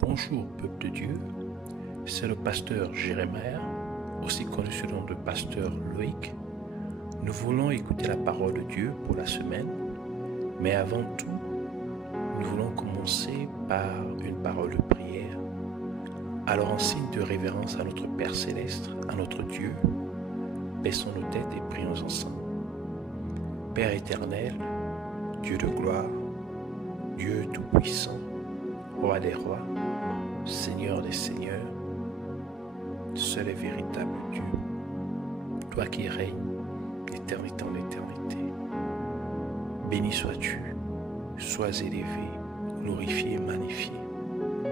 Bonjour peuple de Dieu, c'est le pasteur Jérémie, aussi connu sous le nom de pasteur Loïc. Nous voulons écouter la parole de Dieu pour la semaine, mais avant tout, nous voulons commencer par une parole de prière. Alors en signe de révérence à notre Père Céleste, à notre Dieu, baissons nos têtes et prions ensemble. Père éternel, Dieu de gloire, Dieu tout-puissant, Roi des rois, Seigneur des seigneurs, seul et véritable Dieu, toi qui règnes d'éternité en éternité. Béni sois-tu, sois élevé, glorifié et magnifié.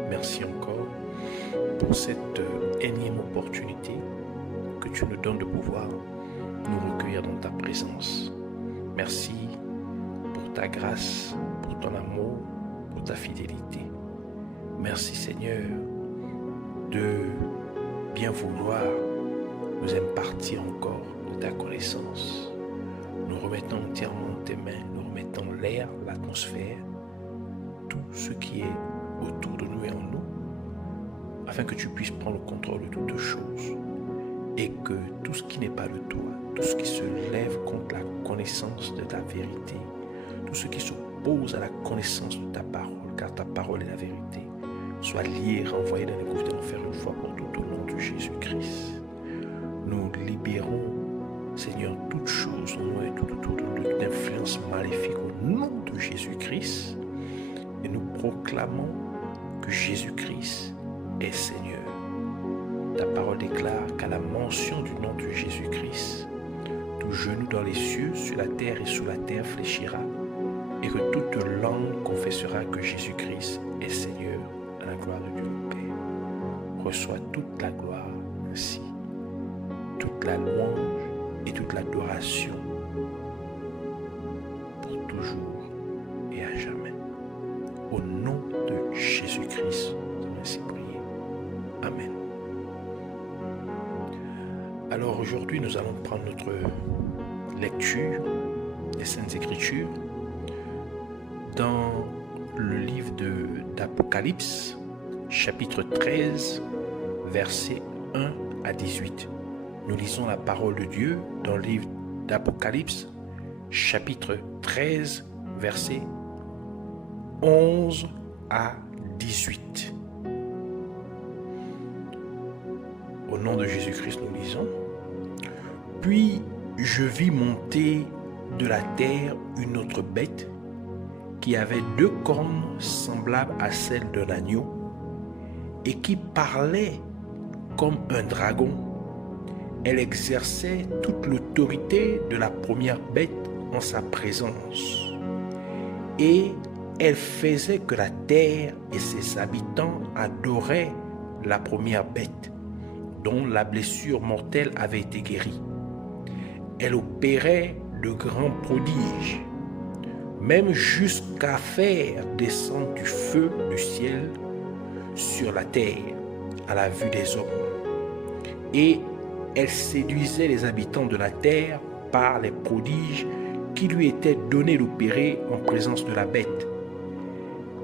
Merci encore pour cette énième opportunité que tu nous donnes de pouvoir nous recueillir dans ta présence. Merci pour ta grâce, pour ton amour, pour ta fidélité. Merci Seigneur de bien vouloir nous impartir encore de ta connaissance. Nous remettons entièrement tes mains, nous remettons l'air, l'atmosphère, tout ce qui est autour de nous et en nous, afin que tu puisses prendre le contrôle de toutes choses et que tout ce qui n'est pas de toi, tout ce qui se lève contre la connaissance de ta vérité, tout ce qui s'oppose à la connaissance de ta parole, car ta parole est la vérité, soit lié, renvoyé dans les gouffres de l'enfer une fois pour toutes au nom de Jésus-Christ. Nous libérons, Seigneur, toutes choses en nous et tout autour de nous d'influence maléfique au nom de Jésus-Christ. Et nous proclamons que Jésus-Christ est Seigneur. Ta parole déclare qu'à la mention du nom de Jésus-Christ, tout genou dans les cieux, sur la terre et sous la terre fléchira, et que toute langue confessera que Jésus-Christ est Seigneur, à la gloire de Dieu le Père. Reçois toute la gloire ainsi, toute la louange et toute l'adoration, pour toujours et à jamais. Au nom de Jésus-Christ, nous avons ainsi prié. Amen. Alors aujourd'hui, nous allons prendre notre lecture des Saintes Écritures dans le livre d'Apocalypse, chapitre 13, versets 1 à 18. Nous lisons la parole de Dieu dans le livre d'Apocalypse, chapitre 13, versets 11 à 18. Au nom de Jésus-Christ, nous lisons. Puis je vis monter de la terre une autre bête qui avait 2 cornes semblables à celles d'un agneau et qui parlait comme un dragon. Elle exerçait toute l'autorité de la première bête en sa présence. Et elle faisait que la terre et ses habitants adoraient la première bête, dont la blessure mortelle avait été guérie. Elle opérait de grands prodiges, même jusqu'à faire descendre du feu du ciel sur la terre, à la vue des hommes. Et elle séduisait les habitants de la terre par les prodiges qui lui étaient donnés d'opérer en présence de la bête,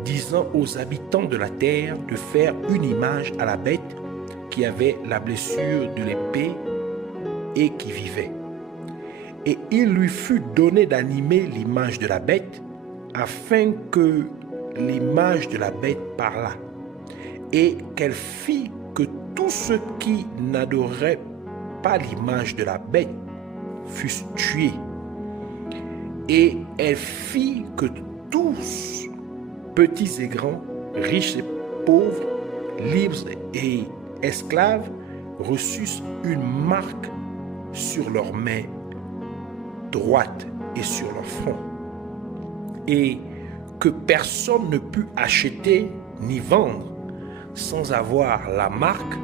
disant aux habitants de la terre de faire une image à la bête qui avait la blessure de l'épée et qui vivait. Et il lui fut donné d'animer l'image de la bête, afin que l'image de la bête parlât, et qu'elle fit que tous ceux qui n'adoraient pas l'image de la bête fussent tués. Et elle fit que tous, petits et grands, riches et pauvres, libres et esclaves, reçussent une marque sur leurs mains droite et sur leur front, et que personne ne put acheter ni vendre sans avoir la marque,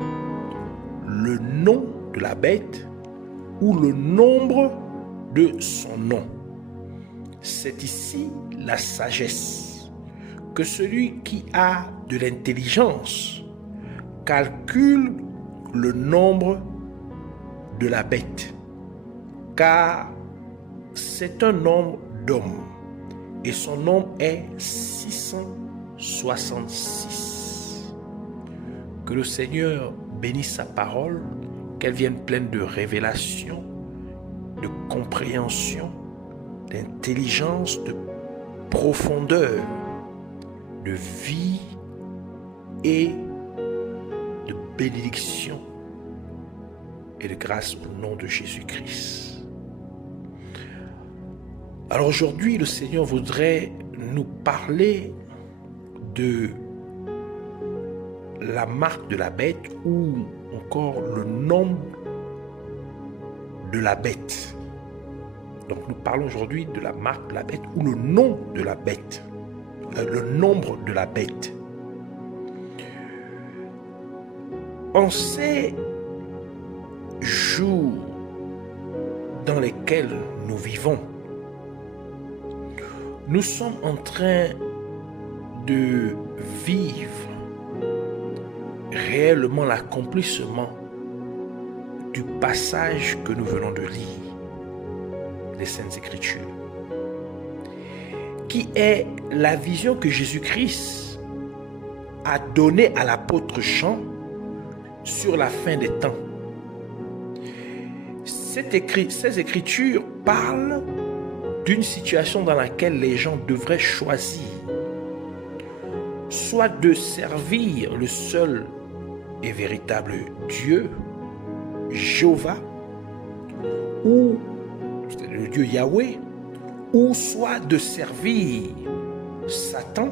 le nom de la bête ou le nombre de son nom. C'est ici la sagesse, que celui qui a de l'intelligence calcule le nombre de la bête, car c'est un nombre d'hommes, et son nombre est 666. Que le Seigneur bénisse sa parole, qu'elle vienne pleine de révélation, de compréhension, d'intelligence, de profondeur, de vie et de bénédiction et de grâce au nom de Jésus-Christ. Alors aujourd'hui, le Seigneur voudrait nous parler de la marque de la bête ou encore le nombre de la bête. Donc nous parlons aujourd'hui de la marque de la bête ou le nom de la bête, le nombre de la bête. En ces jours dans lesquels nous vivons, nous sommes en train de vivre réellement l'accomplissement du passage que nous venons de lire, les Saintes Écritures, qui est la vision que Jésus-Christ a donnée à l'apôtre Jean sur la fin des temps. Ces écritures parlent d'une situation dans laquelle les gens devraient choisir soit de servir le seul et véritable Dieu, Jéhovah, ou le Dieu Yahweh, ou soit de servir Satan,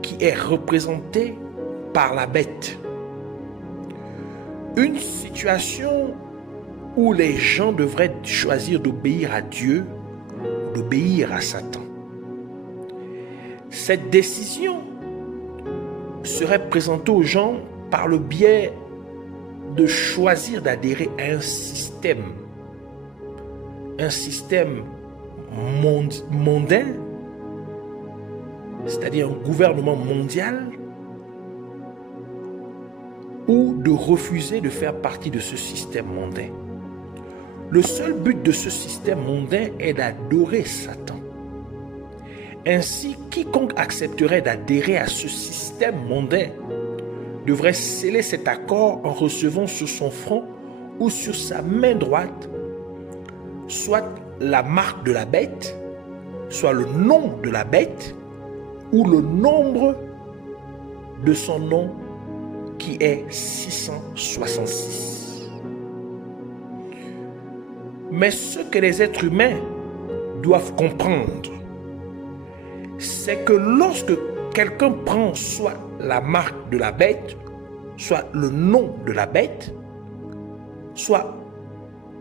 qui est représenté par la bête. Une situation où les gens devraient choisir d'obéir à Dieu, d'obéir à Satan. Cette décision serait présentée aux gens par le biais de choisir d'adhérer à un système mondain, c'est-à-dire un gouvernement mondial, ou de refuser de faire partie de ce système mondain. Le seul but de ce système mondain est d'adorer Satan. Ainsi, quiconque accepterait d'adhérer à ce système mondain devrait sceller cet accord en recevant sur son front ou sur sa main droite soit la marque de la bête, soit le nom de la bête ou le nombre de son nom qui est 666. Mais ce que les êtres humains doivent comprendre, c'est que lorsque quelqu'un prend soit la marque de la bête, soit le nom de la bête, soit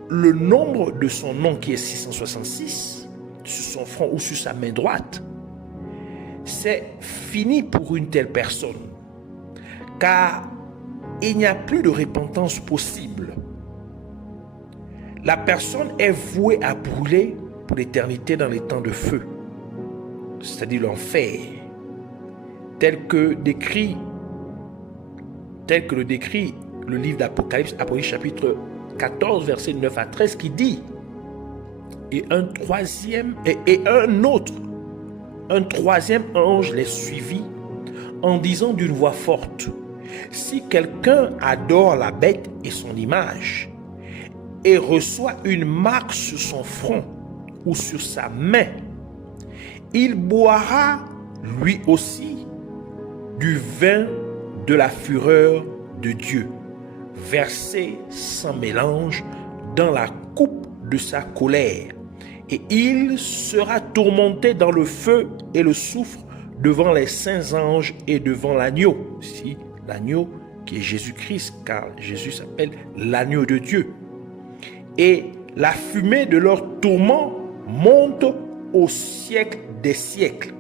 le nombre de son nom qui est 666, sur son front ou sur sa main droite, c'est fini pour une telle personne. Car il n'y a plus de repentance possible. La personne est vouée à brûler pour l'éternité dans les temps de feu, c'est-à-dire l'enfer, tel que le décrit le livre d'Apocalypse, Apocalypse chapitre 14, versets 9 à 13, qui dit: et un troisième ange les suivit en disant d'une voix forte: si quelqu'un adore la bête et son image et reçoit une marque sur son front ou sur sa main, il boira lui aussi du vin de la fureur de Dieu, versé sans mélange dans la coupe de sa colère, et il sera tourmenté dans le feu et le soufre devant les saints anges et devant l'agneau. Ici, l'agneau qui est Jésus-Christ, car Jésus s'appelle l'agneau de Dieu. Et la fumée de leur tourment monte au siècle des siècles,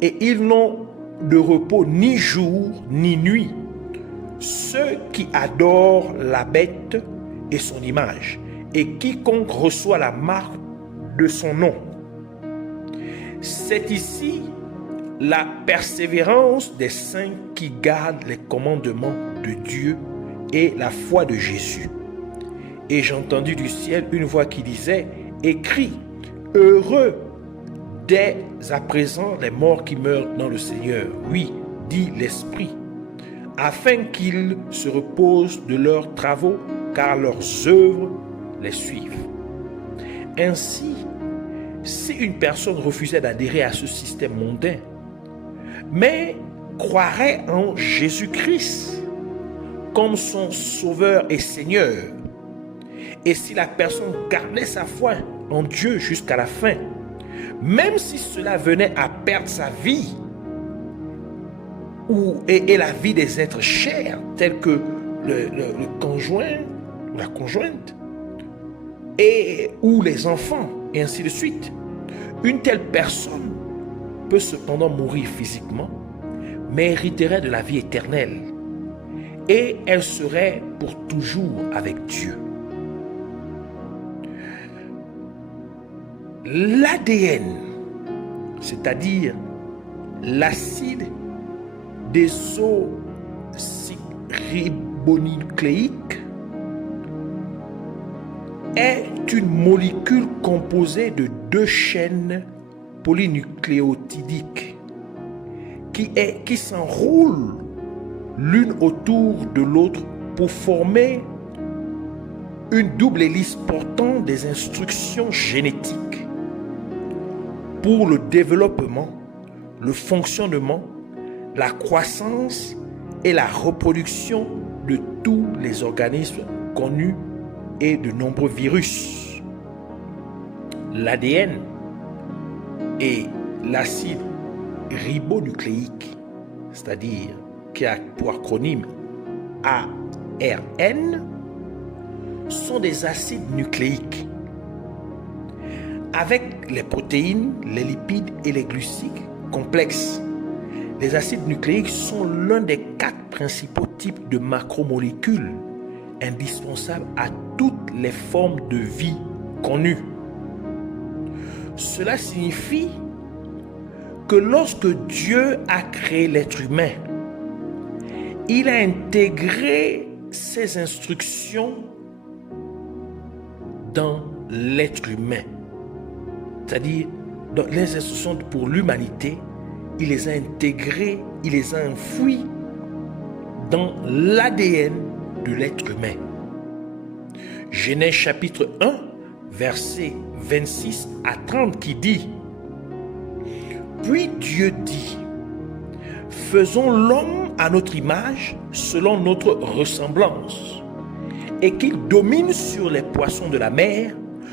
et ils n'ont de repos ni jour ni nuit, ceux qui adorent la bête et son image, et quiconque reçoit la marque de son nom. C'est ici la persévérance des saints qui gardent les commandements de Dieu et la foi de Jésus. Et j'ai entendu du ciel une voix qui disait: écris, heureux dès à présent les morts qui meurent dans le Seigneur. Oui, dit l'Esprit, afin qu'ils se reposent de leurs travaux, car leurs œuvres les suivent. Ainsi, si une personne refusait d'adhérer à ce système mondain, mais croirait en Jésus-Christ comme son Sauveur et Seigneur, et si la personne gardait sa foi en Dieu jusqu'à la fin, même si cela venait à perdre sa vie et la vie des êtres chers, tels que le conjoint ou la conjointe, ou les enfants, et ainsi de suite, une telle personne peut cependant mourir physiquement, mais hériterait de la vie éternelle, et elle serait pour toujours avec Dieu. L'ADN, c'est-à-dire l'acide désoxyribonucléique, est une molécule composée de 2 chaînes polynucléotidiques qui s'enroulent l'une autour de l'autre pour former une double hélice portant des instructions génétiques pour le développement, le fonctionnement, la croissance et la reproduction de tous les organismes connus et de nombreux virus. L'ADN et l'acide ribonucléique, c'est-à-dire qui a pour acronyme ARN, sont des acides nucléiques. Avec les protéines, les lipides et les glucides complexes, les acides nucléiques sont l'un des 4 principaux types de macromolécules indispensables à toutes les formes de vie connues. Cela signifie que lorsque Dieu a créé l'être humain, il a intégré ses instructions dans l'être humain. C'est-à-dire, dans les instructions pour l'humanité, il les a intégrées, il les a enfouies dans l'ADN de l'être humain. Genèse chapitre 1, versets 26 à 30 qui dit: Puis Dieu dit, faisons l'homme à notre image, selon notre ressemblance, et qu'il domine sur les poissons de la mer,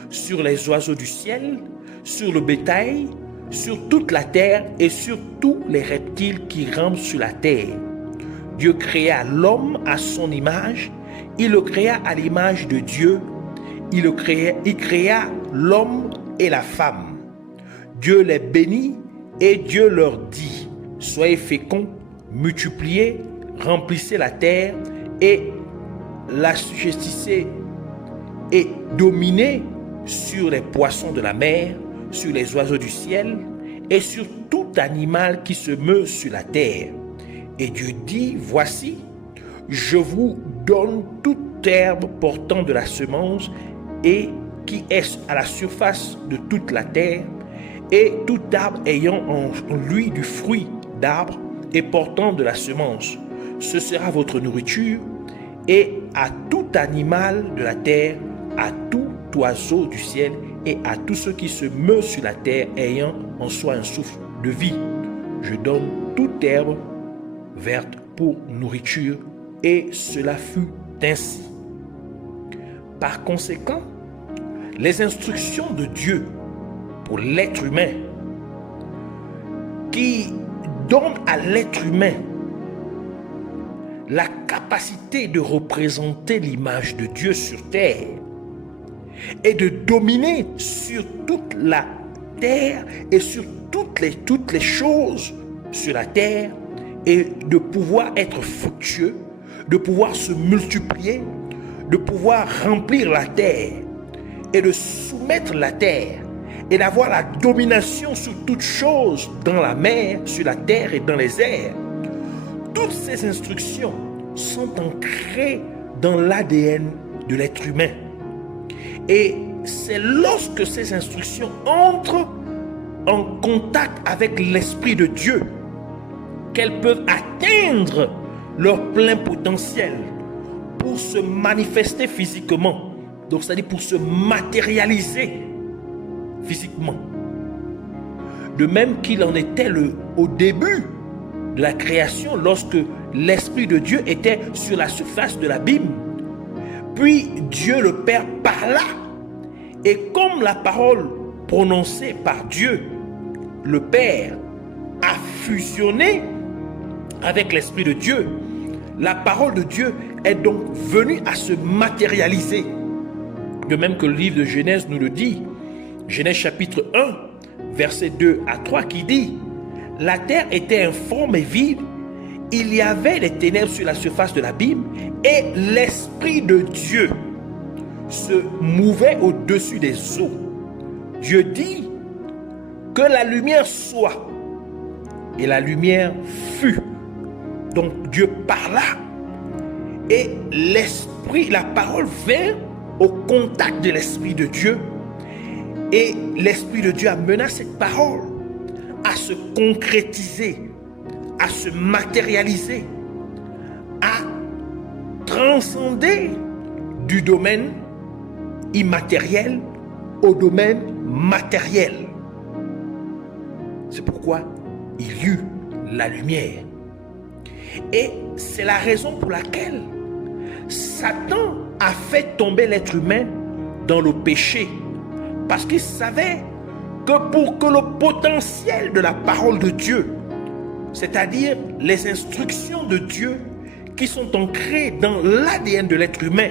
sur les oiseaux du ciel, sur le bétail, sur toute la terre et sur tous les reptiles qui rampent sur la terre. Dieu créa l'homme à son image, il le créa à l'image de Dieu, il créa l'homme et la femme. Dieu les bénit et Dieu leur dit: soyez féconds, multipliez, remplissez la terre et l'assujettissez et dominez sur les poissons de la mer, sur les oiseaux du ciel et sur tout animal qui se meut sur la terre. Et Dieu dit: voici, je vous donne toute herbe portant de la semence et qui est à la surface de toute la terre, et tout arbre ayant en lui du fruit d'arbre et portant de la semence. Ce sera votre nourriture, et à tout animal de la terre, à tout oiseau du ciel et à tous ceux qui se meuvent sur la terre ayant en soi un souffle de vie. Je donne toute herbe verte pour nourriture, et cela fut ainsi. Par conséquent, les instructions de Dieu pour l'être humain, qui donne à l'être humain la capacité de représenter l'image de Dieu sur terre et de dominer sur toute la terre et sur toutes les choses sur la terre, et de pouvoir être fructueux, de pouvoir se multiplier, de pouvoir remplir la terre et de soumettre la terre et d'avoir la domination sur toutes choses dans la mer, sur la terre et dans les airs. Toutes ces instructions sont ancrées dans l'ADN de l'être humain. Et c'est lorsque ces instructions entrent en contact avec l'Esprit de Dieu qu'elles peuvent atteindre leur plein potentiel pour se manifester physiquement. Donc, c'est-à-dire pour se matérialiser physiquement. De même qu'il en était au début de la création, lorsque l'Esprit de Dieu était sur la surface de l'abîme. Puis Dieu le Père parla. Et comme la parole prononcée par Dieu, le Père, a fusionné avec l'Esprit de Dieu, la parole de Dieu est donc venue à se matérialiser. De même que le livre de Genèse nous le dit, Genèse chapitre 1, versets 2 à 3, qui dit: la terre était informe et vide, il y avait des ténèbres sur la surface de l'abîme, et l'Esprit de Dieu se mouvait au-dessus des eaux. Dieu dit que la lumière soit, et la lumière fut. Donc Dieu parla, et l'Esprit, la parole vint au contact de l'Esprit de Dieu, et l'Esprit de Dieu amena cette parole à se concrétiser, à se matérialiser, à transcender du domaine immatériel au domaine matériel. C'est pourquoi il y eut la lumière. Et c'est la raison pour laquelle Satan a fait tomber l'être humain dans le péché. Parce qu'il savait que pour que le potentiel de la parole de Dieu, c'est-à-dire les instructions de Dieu qui sont ancrées dans l'ADN de l'être humain,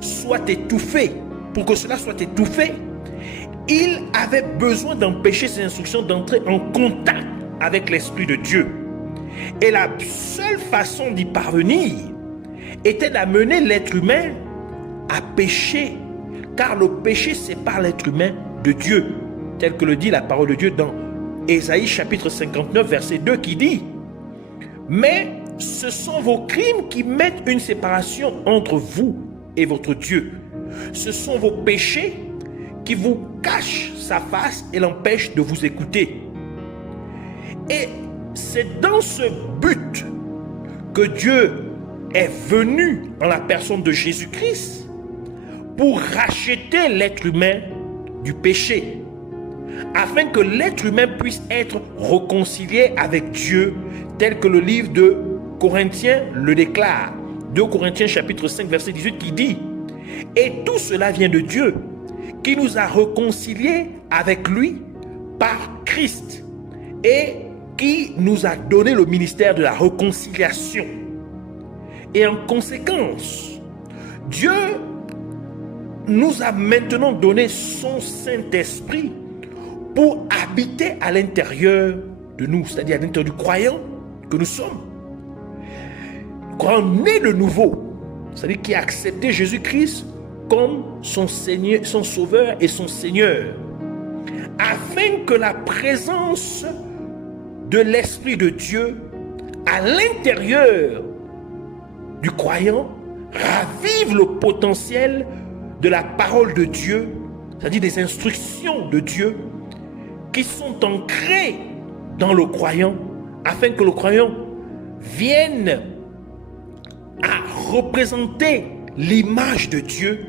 soit étouffé, pour que cela soit étouffé, il avait besoin d'empêcher ces instructions d'entrer en contact avec l'Esprit de Dieu. Et la seule façon d'y parvenir était d'amener l'être humain à pécher, car le péché sépare l'être humain de Dieu, tel que le dit la parole de Dieu dans Ésaïe chapitre 59 verset 2 qui dit: mais ce sont vos crimes qui mettent une séparation entre vous et votre Dieu. Ce sont vos péchés qui vous cachent sa face et l'empêchent de vous écouter. Et c'est dans ce but que Dieu est venu en la personne de Jésus-Christ pour racheter l'être humain du péché, afin que l'être humain puisse être réconcilié avec Dieu, tel que le livre de Corinthiens le déclare. 2 Corinthiens chapitre 5 verset 18 qui dit: et tout cela vient de Dieu, qui nous a réconciliés avec lui par Christ, et qui nous a donné le ministère de la réconciliation. Et en conséquence, Dieu nous a maintenant donné son Saint-Esprit pour habiter à l'intérieur de nous, c'est-à-dire à l'intérieur du croyant que nous sommes. Croyant né de nouveau, c'est-à-dire qui a accepté Jésus-Christ comme son Seigneur, son Sauveur et son Seigneur, afin que la présence de l'Esprit de Dieu à l'intérieur du croyant ravive le potentiel de la parole de Dieu, c'est-à-dire des instructions de Dieu qui sont ancrées dans le croyant, afin que le croyant vienne à représenter l'image de Dieu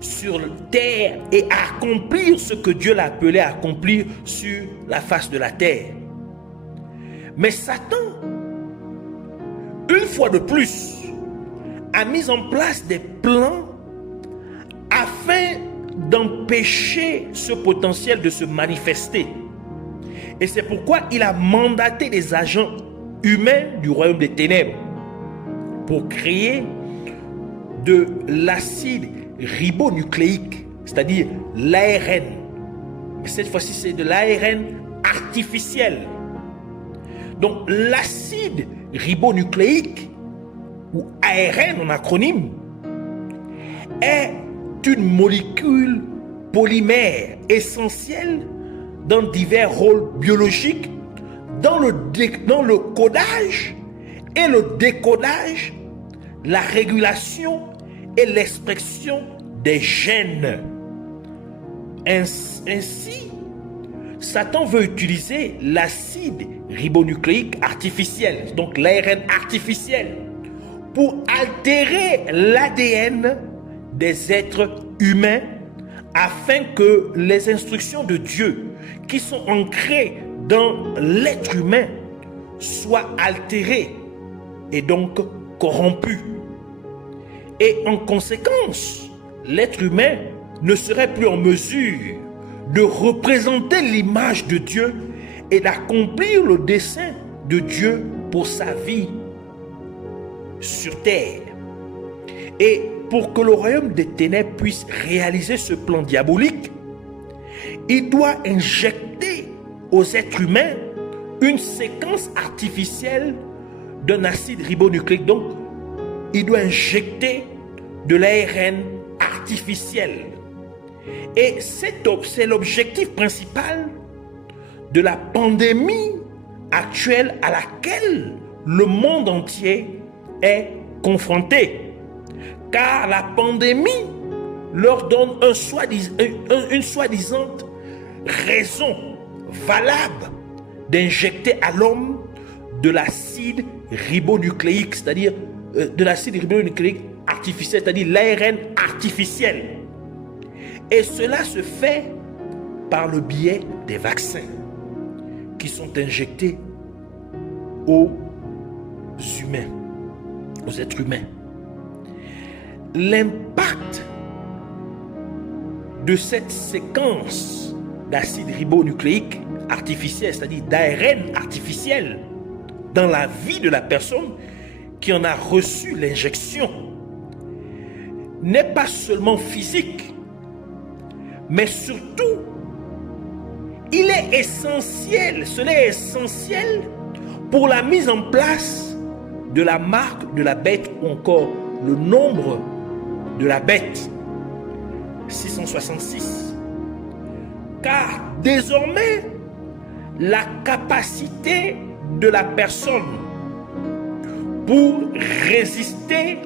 sur la terre et à accomplir ce que Dieu l'a appelé à accomplir sur la face de la terre. Mais Satan, une fois de plus, a mis en place des plans afin d'empêcher ce potentiel de se manifester. Et c'est pourquoi il a mandaté des agents humains du royaume des ténèbres pour créer de l'acide ribonucléique, c'est-à-dire l'ARN. Et cette fois-ci, c'est de l'ARN artificiel. Donc, l'acide ribonucléique, ou ARN en acronyme, est une molécule polymère essentielle dans divers rôles biologiques, dans le codage et le décodage, la régulation et l'expression des gènes. Ainsi, Satan veut utiliser l'acide ribonucléique artificiel, donc l'ARN artificiel, pour altérer l'ADN des êtres humains afin que les instructions de Dieu qui sont ancrées dans l'être humain soient altérées et donc corrompues. Et en conséquence, l'être humain ne serait plus en mesure de représenter l'image de Dieu et d'accomplir le dessein de Dieu pour sa vie sur terre. Et pour que le royaume des ténèbres puisse réaliser ce plan diabolique, il doit injecter aux êtres humains une séquence artificielle d'un acide ribonucléique. Donc, il doit injecter de l'ARN artificiel. Et c'est l'objectif principal de la pandémie actuelle à laquelle le monde entier est confronté. Car la pandémie leur donne une soi-disant raison valable d'injecter à l'homme de l'acide ribonucléique, c'est-à-dire de l'acide ribonucléique artificiel, c'est-à-dire l'ARN artificiel. Et cela se fait par le biais des vaccins qui sont injectés aux humains, aux êtres humains. L'impact de cette séquence d'acide ribonucléique artificiel, c'est-à-dire d'ARN artificiel, dans la vie de la personne qui en a reçu l'injection, n'est pas seulement physique, mais surtout, il est essentiel, cela est essentiel pour la mise en place de la marque de la bête ou encore le nombre de la bête, 666. Car désormais, la capacité de la personne pour résister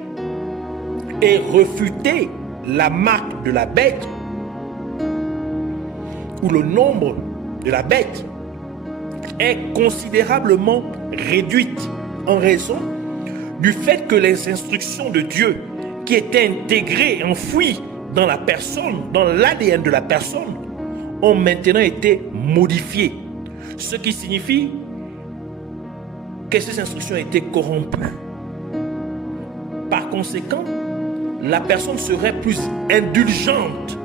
et refuter la marque de la bête ou le nombre de la bête est considérablement réduite en raison du fait que les instructions de Dieu qui étaient intégrées, enfouies dans la personne, dans l'ADN de la personne, ont maintenant été modifiées. Ce qui signifie que ces instructions ont été corrompues. Par conséquent, la personne serait plus indulgente,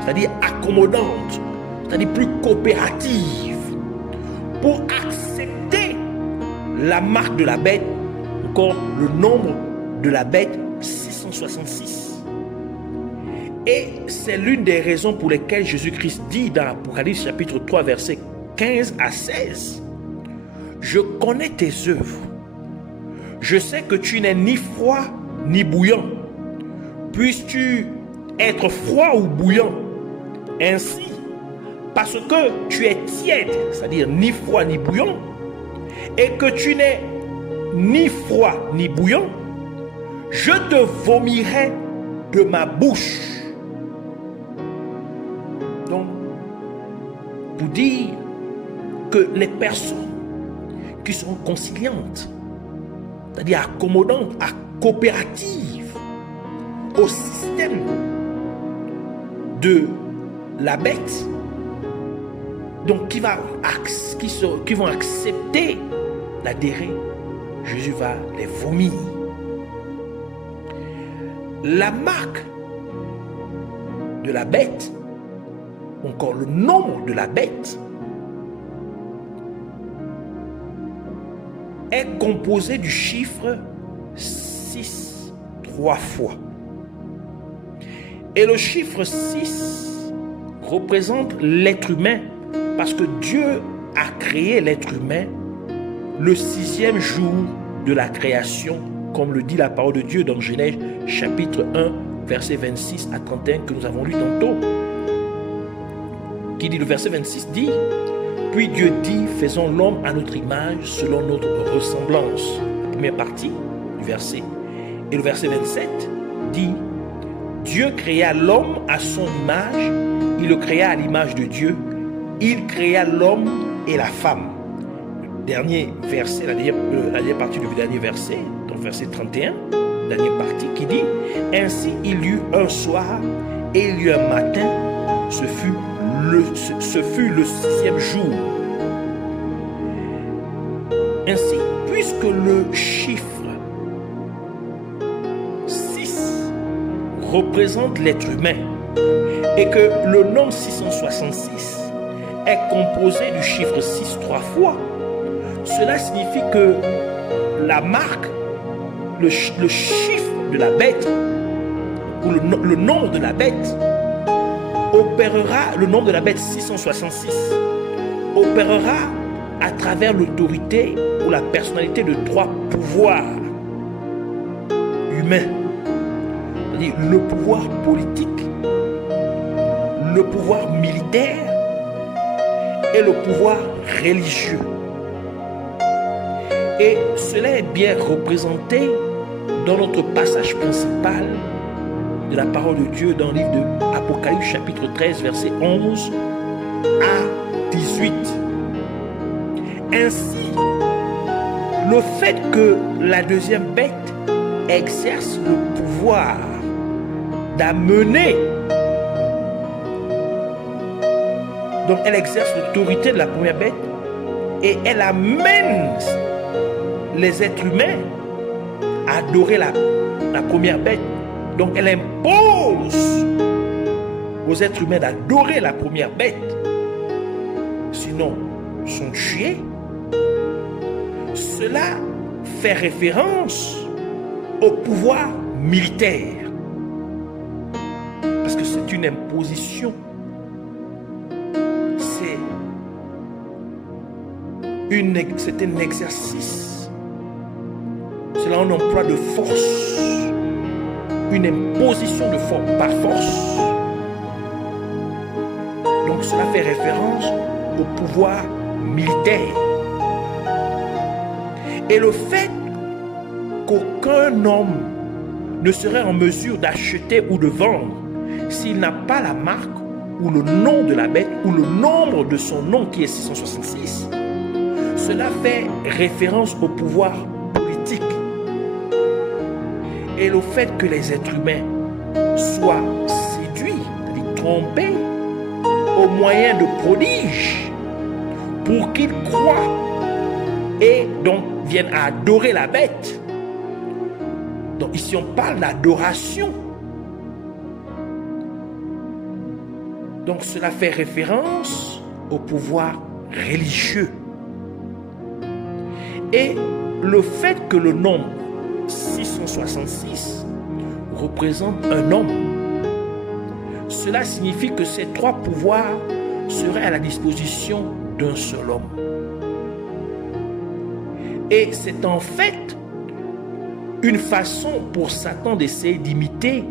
c'est-à-dire accommodante, c'est-à-dire plus coopérative, pour accepter la marque de la bête, encore le nombre de la bête, 666. Et c'est l'une des raisons pour lesquelles Jésus-Christ dit dans Apocalypse chapitre 3, versets 15 à 16, « Je connais tes œuvres. Je sais que tu n'es ni froid ni bouillant. Puisses-tu être froid ou bouillant? Ainsi, parce que tu es tiède, c'est-à-dire ni froid ni bouillant, et que tu n'es ni froid ni bouillant, je te vomirai de ma bouche. » Donc, pour dire que les personnes qui sont conciliantes, c'est-à-dire accommodantes, coopératives au système de la bête, donc qui vont accepter d'adhérer, Jésus va les vomir. La marque de la bête, encore le nom de la bête, est composé du chiffre 6 3 fois. Et le chiffre 6 représente l'être humain, parce que Dieu a créé l'être humain le 6e jour de la création, comme le dit la parole de Dieu dans Genèse chapitre 1, versets 26 à 31 que nous avons lu tantôt. Qui dit, le verset 26 dit: puis Dieu dit, faisons l'homme à notre image, selon notre ressemblance. La première partie du verset. Et le verset 27 dit, Dieu créa l'homme à son image, il le créa à l'image de Dieu, il créa l'homme et la femme. Le dernier verset, la dernière partie du dernier verset, donc verset 31, dernière partie, qui dit: ainsi il y eut un soir et il y eut un matin, ce fut le 6e jour. Ainsi, puisque le chiffre 6 représente l'être humain et que le nombre 666 est composé du chiffre 6 3 fois, cela signifie que la marque, le chiffre de la bête, ou le nombre de la bête, opérera, le nombre de la bête 666, opérera à travers l'autorité ou la personnalité de 3 pouvoirs humains. C'est-à-dire le pouvoir politique, le pouvoir militaire et le pouvoir religieux. Et cela est bien représenté dans notre passage principal de la parole de Dieu dans le livre de Apocalypse chapitre 13 verset 11 à 18. Ainsi, le fait que la deuxième bête exerce le pouvoir d'amener, donc elle exerce l'autorité de la première bête et elle amène les êtres humains à adorer la première bête. Donc elle impose aux êtres humains d'adorer la première bête, sinon ils sont tués. Cela fait référence au pouvoir militaire, parce que c'est une imposition, c'est un exercice, c'est là un emploi de force, une imposition de force par force. Donc cela fait référence au pouvoir militaire. Et le fait qu'aucun homme ne serait en mesure d'acheter ou de vendre s'il n'a pas la marque ou le nom de la bête ou le nombre de son nom qui est 666, cela fait référence au pouvoir politique. Et le fait que les êtres humains soient séduits, c'est-à-dire trompés, au moyen de prodiges, pour qu'ils croient et donc viennent à adorer la bête. Donc ici on parle d'adoration. Donc cela fait référence au pouvoir religieux. Et le fait que le nombre 666 représente un homme, cela signifie que ces 3 pouvoirs seraient à la disposition d'un seul homme. Et c'est en fait une façon pour Satan d'essayer d'imiter